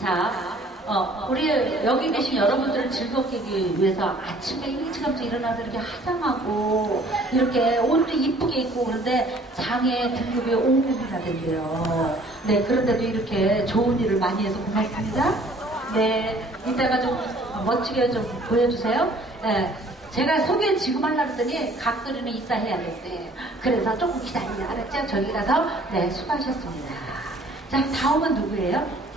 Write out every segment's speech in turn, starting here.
자, 어, 우리 여기 계신 여러분들을 즐겁게 하기 위해서 아침에 일찌감치 일어나서 이렇게 화장하고, 이렇게 옷도 이쁘게 입고 그런데 장애 등급이 5급이나 된대요. 네, 그런데도 이렇게 좋은 일을 많이 해서 고맙습니다. 네, 이따가 좀 멋지게 좀 보여주세요. 네, 제가 소개 지금 하려고 했더니 각도리는 이따 해야 됐어요. 그래서 조금 기다리냐, 알았죠? 저기 가서, 네, 수고하셨습니다. 자, 다음은 누구예요?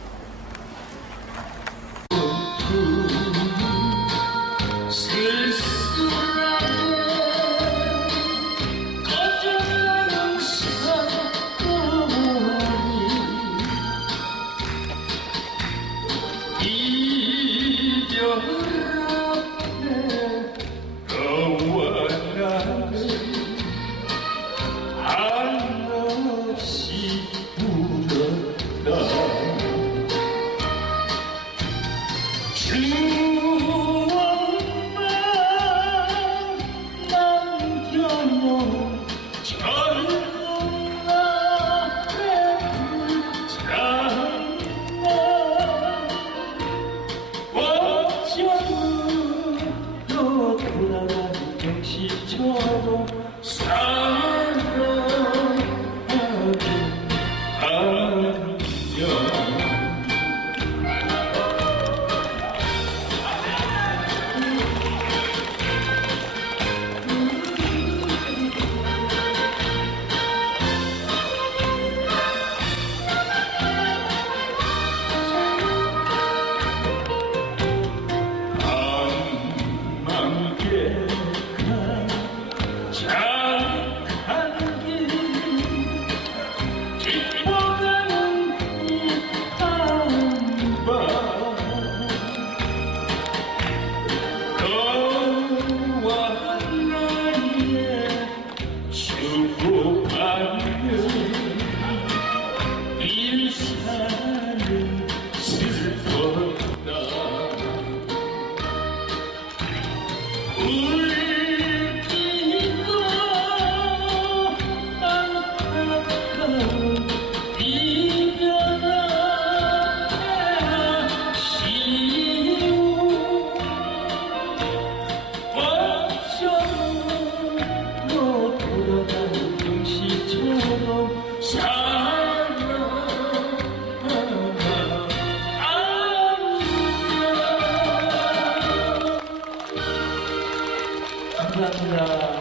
감사합니다.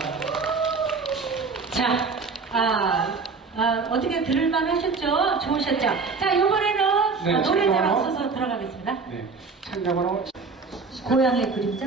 자, 아, 아, 어떻게 들을만 하셨죠? 좋으셨죠? 자, 이번에는 네, 아, 노래자랑. 써서 들어가겠습니다. 네. 참가번호 고향의 그림자?